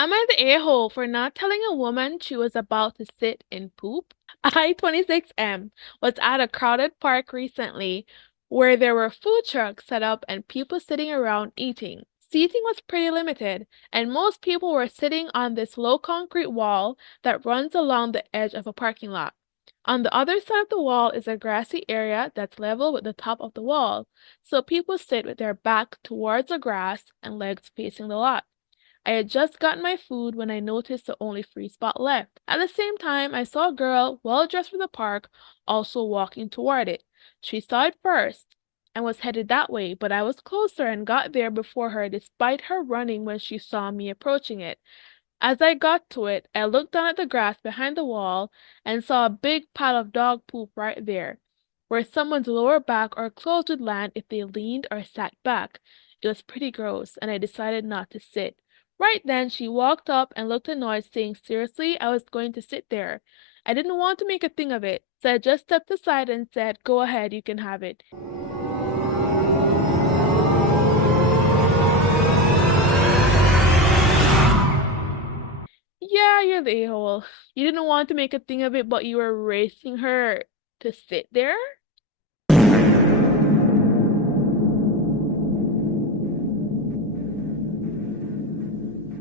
Am I the a-hole for not telling a woman she was about to sit in poop? I-26M was at a crowded park recently where there were food trucks set up and people sitting around eating. Seating was pretty limited, and most people were sitting on this low concrete wall that runs along the edge of a parking lot. On the other side of the wall is a grassy area that's level with the top of the wall, so people sit with their back towards the grass and legs facing the lot. I had just gotten my food when I noticed the only free spot left. At the same time, I saw a girl, well dressed for the park, also walking toward it. She saw it first and was headed that way, but I was closer and got there before her despite her running when she saw me approaching it. As I got to it, I looked down at the grass behind the wall and saw a big pile of dog poop right there, where someone's lower back or clothes would land if they leaned or sat back. It was pretty gross, and I decided not to sit. Right then, she walked up and looked annoyed, saying seriously I was going to sit there. I didn't want to make a thing of it, so I just stepped aside and said, "Go ahead, you can have it." Yeah, you're the a-hole. You didn't want to make a thing of it, but you were racing her to sit there?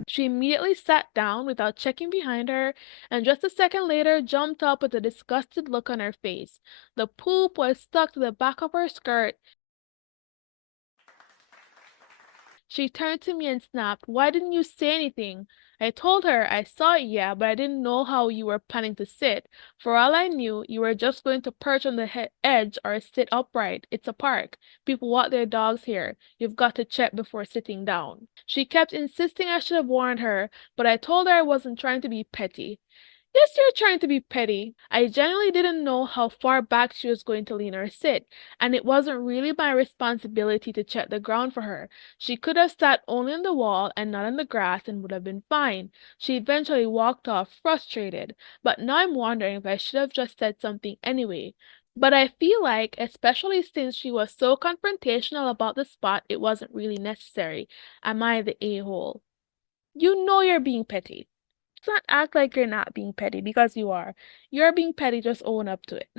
She immediately sat down without checking behind her, and just a second later jumped up with a disgusted look on her face. The poop was stuck to the back of her skirt. She turned to me and snapped, "Why didn't you say anything?" I told her I saw it, yeah, but I didn't know how you were planning to sit. For all I knew, you were just going to perch on the edge or sit upright. It's a park. People walk their dogs here. You've got to check before sitting down. She kept insisting I should have warned her, but I told her I wasn't trying to be petty. Yes, you're trying to be petty. I genuinely didn't know how far back she was going to lean or sit, and it wasn't really my responsibility to check the ground for her. She could have sat only on the wall and not on the grass and would have been fine. She eventually walked off frustrated, but now I'm wondering if I should have just said something anyway. But I feel like, especially since she was so confrontational about the spot, it wasn't really necessary. Am I the a-hole? You know you're being petty. Let's not act like you're not being petty because you are. You're being petty, just own up to it.